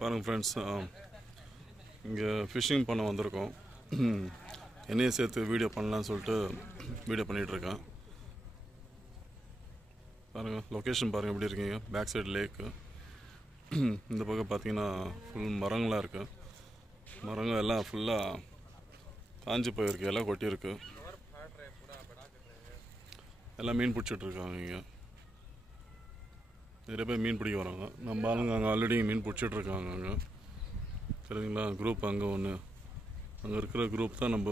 பாருங்கள் ஃப்ரெண்ட்ஸ், இங்கே ஃபிஷ்ஷிங் பண்ண வந்திருக்கோம். என்னையும் சேர்த்து வீடியோ பண்ணலான்னு சொல்லிட்டு வீடியோ பண்ணிகிட்ருக்கேன். பாருங்கள், லொக்கேஷன் பாருங்கள் எப்படி இருக்கீங்க. பேக் சைடு லேக்கு, இந்த பக்கம் பார்த்தீங்கன்னா ஃபுல் மரங்களாக இருக்குது. மரங்கள் எல்லாம் ஃபுல்லாக காஞ்சி போயிருக்கு, எல்லாம் கொட்டியிருக்கு. எல்லாம் மீன் பிடிச்சிட்ருக்காங்க. இங்கே நிறைய பேர் மீன் பிடிக்க வராங்க. நம்ம ஆளுங்க அங்கே ஆல்ரெடி மீன் பிடிச்சிட்ருக்காங்க. அங்கே சரிங்களா, குரூப் அங்கே ஒன்று, அங்கே இருக்கிற குரூப் தான் நம்ம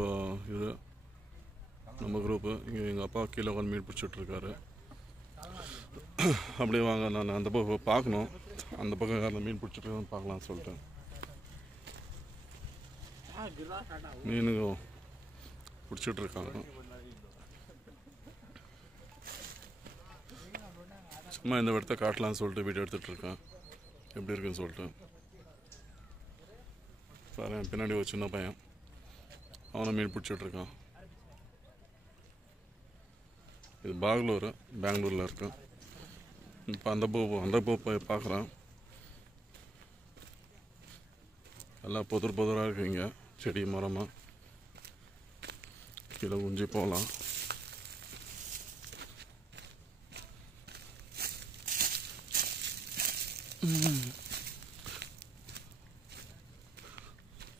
குரூப்பு. இங்கே எங்கள் அப்பா கீழே உட்காந்து மீன் பிடிச்சிட்ருக்காரு. அப்படியே வாங்க, நான் அந்த பக்கம் பார்க்கணும், அந்த பக்கம் யாரும் மீன் பிடிச்சிட்டு பார்க்கலான்னு சொல்லிட்டு மீனுங்க பிடிச்சிட்ருக்காங்க. சும்மா இந்த இடத்த காட்டலான்னு சொல்லிட்டு வீடியோ எடுத்துகிட்ருக்கேன், எப்படி இருக்குன்னு சொல்லிட்டு. பாரு, பின்னாடி ஒரு சின்ன பையன், அவனை மீன் பிடிச்சிட்ருக்கான். இது பெங்களூரில் இருக்கு. இப்போ அந்த பூ போய் பார்க்குறேன். எல்லாம் புதராக இருக்குங்க, செடி மரமாக. கீழே குஞ்சு போகலாம்.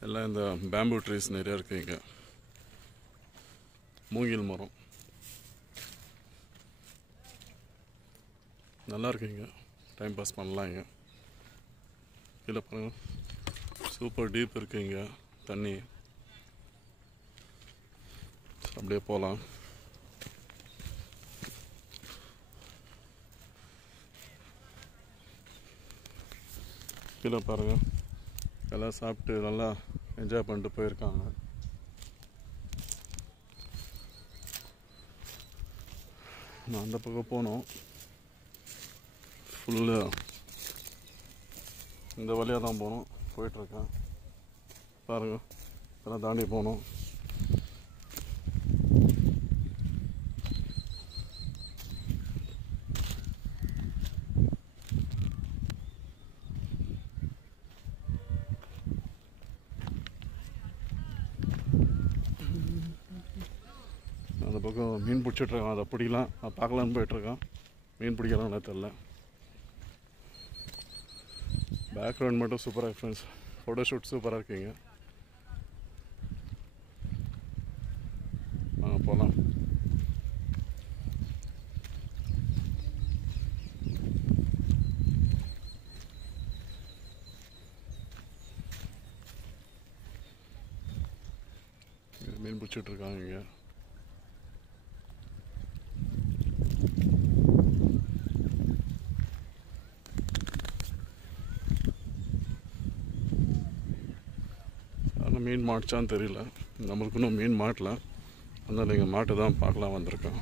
எல்லாம் இந்த பேம்பு ட்ரீஸ் நிறையா இருக்குது இங்கே. மூங்கில் மரம் நல்லா இருக்குங்க, டைம் பாஸ் பண்ணலாம். இங்கே கீழே பாருங்க, சூப்பர் டீப் இருக்குது இங்கே தண்ணி. அப்படியே போகலாம். கீழே பாருங்கள், எல்லாம் சாப்பிட்டு நல்லா என்ஜாய் பண்ணிட்டு போயிருக்காங்க. நான் அந்த பக்கம் போனோம், ஃபுல்லு இந்த வழியாக தான் போகணும், போயிட்டுருக்கேன். பாருங்கள், இதெல்லாம் தாண்டி போகணும். அந்த பக்கம் மீன் பிடிச்சிட்ருக்கான், அதை பிடிக்கலாம், நான் பார்க்கலான்னு போயிட்டுருக்கேன். மீன் பிடிக்கலாம்னு தெரில. பேக்ரவுண்ட் மட்டும் சூப்பராக இருக்கு ஃப்ரெண்ட்ஸ், ஃபோட்டோ ஷூட் சூப்பராக இருக்குங்க. வாங்க போகலாம். மீன் பிடிச்சிட்ருக்காங்க இங்கே. மீன் மாட்டுச்சான்னு தெரியல, நம்மளுக்கு இன்னும் மீன் மாட்டல. அதனால் இங்கே மாட்டு தான் பார்க்கலாம் வந்திருக்கேன்.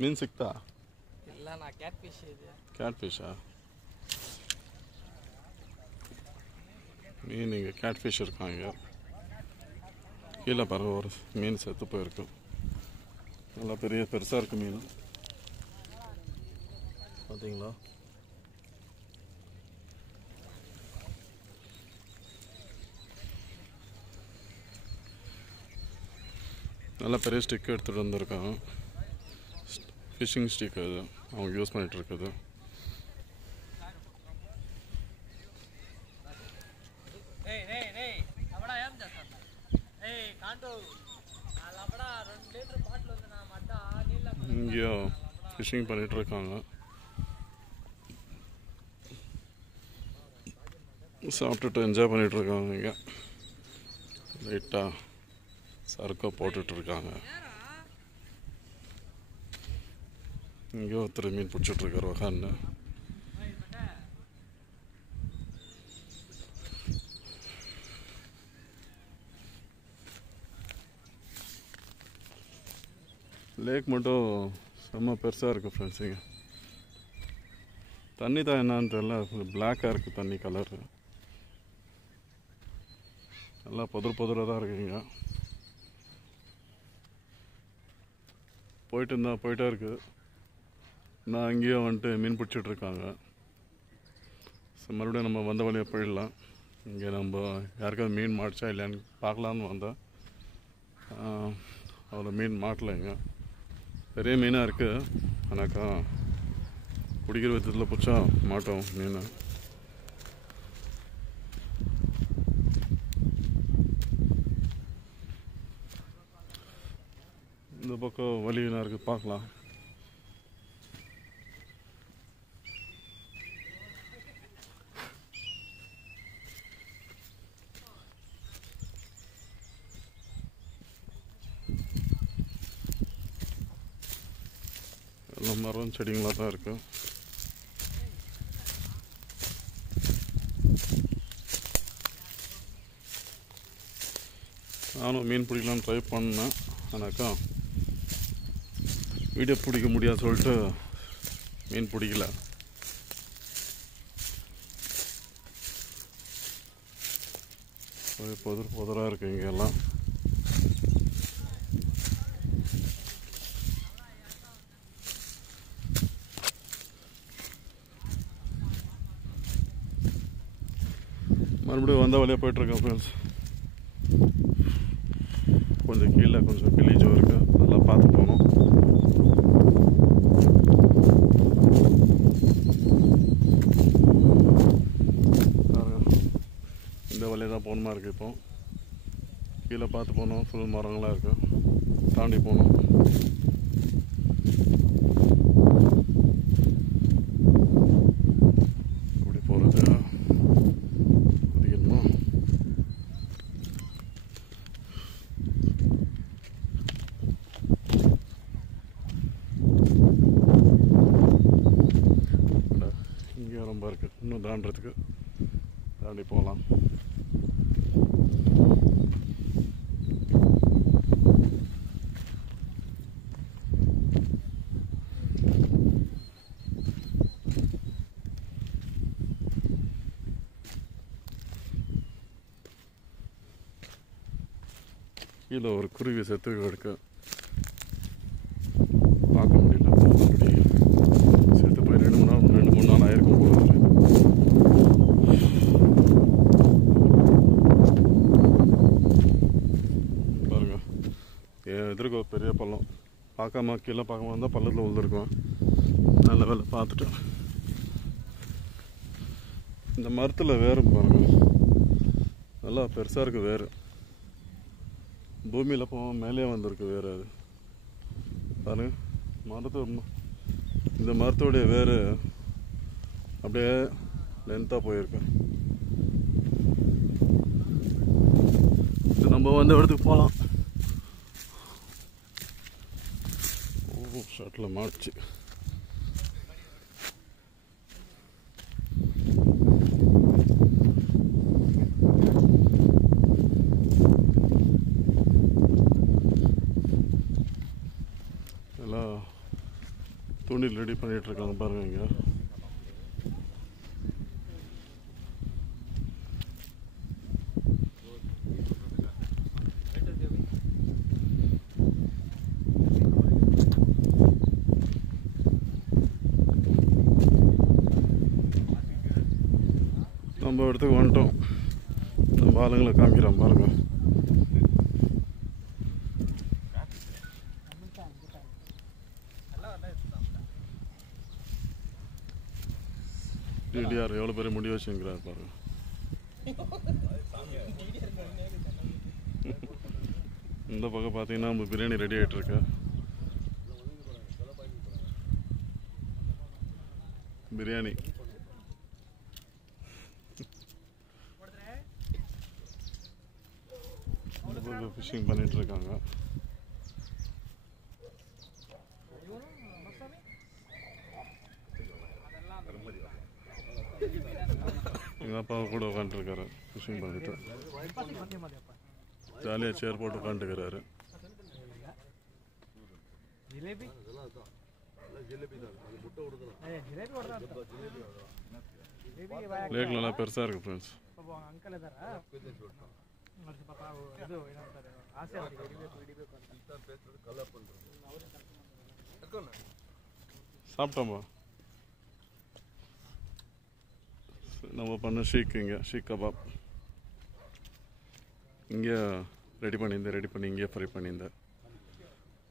மீன் சிக்தா ಇಲ್ಲ ನಾ ಕ್ಯಾಟ್ ஃபிஷ்ஷா? மீன் இங்கே கேட் ஃபிஷ் இருக்காங்க. கீழே பாருங்க, ஒரு மீன் செத்து போயிருக்கு. நல்லா பெருசாக இருக்குது மீன், பார்த்தீங்களா? நல்லா பெரிய ஸ்டிக் எடுத்துகிட்டு வந்திருக்காங்க. ஃபிஷ்ஷிங் ஸ்டிக் அது அவங்க யூஸ் பண்ணிகிட்ருக்குது. இங்கேயோ ஃபிஷ்ஷிங் பண்ணிகிட்ருக்காங்க. சாப்பிட்டுட்டு என்ஜாய் பண்ணிகிட்ருக்காங்க. இங்கே லைட்டாக சரக்கை போட்டுட்ருக்காங்க. இங்கே ஒருத்தர் மீன் பிடிச்சிட்ருக்காரு உக்காந்து. லேக் மட்டும் செம்ம பெருசாக இருக்குது ஃப்ரெண்ட்ஸ். இங்கே தண்ணி தான் என்னான்னு தெரியல, பிளாக்காக இருக்குது தண்ணி கலரு. நல்லா புதராக தான் இருக்குங்க. போயிட்டே இருக்குது. நான் அங்கேயே வந்துட்டு மீன் பிடிச்சிட்ருக்காங்க. ஸோ மறுபடியும் நம்ம வந்த வழியாக போயிடலாம். இங்கே நம்ம யாருக்காவது மீன் மாட்டிச்சா இல்லையான்னு பார்க்கலான்னு வந்தேன். அவ்வளோ மீன் மாட்டலைங்க. பெரிய மீனாக இருக்குது. ஆனாக்கா பிடிக்கிற விதத்தில் பிடிச்சா மாட்டோம் மீன். இந்த பக்கம் வழினா இருக்குது, பார்க்கலாம். எல்லாம் மரம் செடிங்களாக தான் இருக்குது. நானும் மீன் பிடிக்கலான்னு ட்ரை பண்ணேன். ஆனாக்கா வீடியோ பிடிக்க முடியாது சொல்லிட்டு மீன் பிடிக்கல. புதராக இருக்குது இங்கெல்லாம். மறுபடியும் வந்த வழியாக போயிட்டுருக்கேன் ஃப்ரெண்ட்ஸ். கொஞ்சம் கீழே கொஞ்சம் கிளிஜோ இருக்குது, அதெல்லாம் பார்த்து போகணும். இந்த வழியாக தான் போகணுமா இருக்குது. இப்போ கீழே பார்த்து போகணும். ஃபுல் மரங்களாக இருக்குது, தாண்டி போகணும். இப்படி போகிறது குதிக்கணுமா? இங்கே ரொம்ப இருக்குது, இன்னும் தாண்டறதுக்கு. தாண்டி போகலாம். கீழே ஒரு குருவி செத்து கிடக்கு, பார்க்க முடியல. அப்படி செத்து போய் 2-3 நாள் ஆயிருக்கும் போல. பாருங்க, எதிர்க்க பெரிய பள்ளம். பார்க்காம கீழே பார்க்காம இருந்தால் பள்ளத்தில் விழுந்துருக்கோம். நல்ல வேலை பார்த்துட்டேன். இந்த மரத்தில் வேறு பாருங்க, நல்லா பெருசாக இருக்குது வேறு. பூமியில் போவோம் மேலே வந்திருக்கு வேறு. அது பாருங்க, இந்த மரத்தோடைய வேறு அப்படியே லென்த்தாக போயிருக்கு. நம்ம வந்த இடத்துக்கு போகலாம். ஓ, ஷர்ட்டில் மாட்டுச்சு. எல்லாம் தூண்டில் ரெடி பண்ணிகிட்ருக்காங்க பாருங்க. இங்கே நம்ம இடத்துக்கு வந்துட்டோம். நம்ம ஆளுங்களை காமிக்கிறோம் பாருங்க. டிடிஆர் எவ்வளோ பெரிய முடி வச்சுங்கிறார் பாருங்க. இந்த பக்கம் பார்த்தீங்கன்னா நம்ம பிரியாணி ரெடி ஆகிட்டு இருக்கு. பிரியாணி ஃபிஷிங் பண்ணிட்டு இருக்காங்க. எங்கள் அப்பா கூட உட்காந்துருக்காரு ஃபிஷிங் பண்ணிட்டு. ஜாலியாக சேர் போட்டு உட்காந்துக்கிறாரு. லேக் நல்லா பெருசாக இருக்குது ஃப்ரெண்ட்ஸ். சாப்பிட்டோம்பா. நம்ம பண்ண ஷீக் இங்கே ஷீக் கபாப் இங்கே ரெடி பண்ணி இங்கே ஃப்ரை பண்ணியிருந்தேன்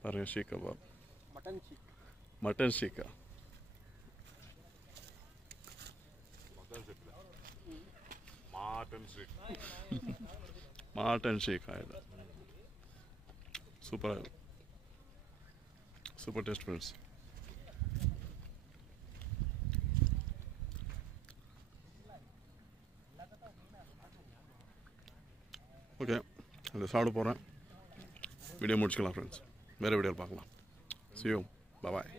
பாருங்கள். ஷீக் கபாப் மட்டன் ஷீக்கா மாட்டன் ஷீக்கா இது சூப்பராக சூப்பர் டேஸ்ட் ஃப்ரெண்ட்ஸ். ஓகே, அந்த சாப்பிட போகிறேன். வீடியோ முடிச்சுக்கலாம் ஃப்ரெண்ட்ஸ். வேறு வீடியோவில் பார்க்கலாம். See you. Bye-bye.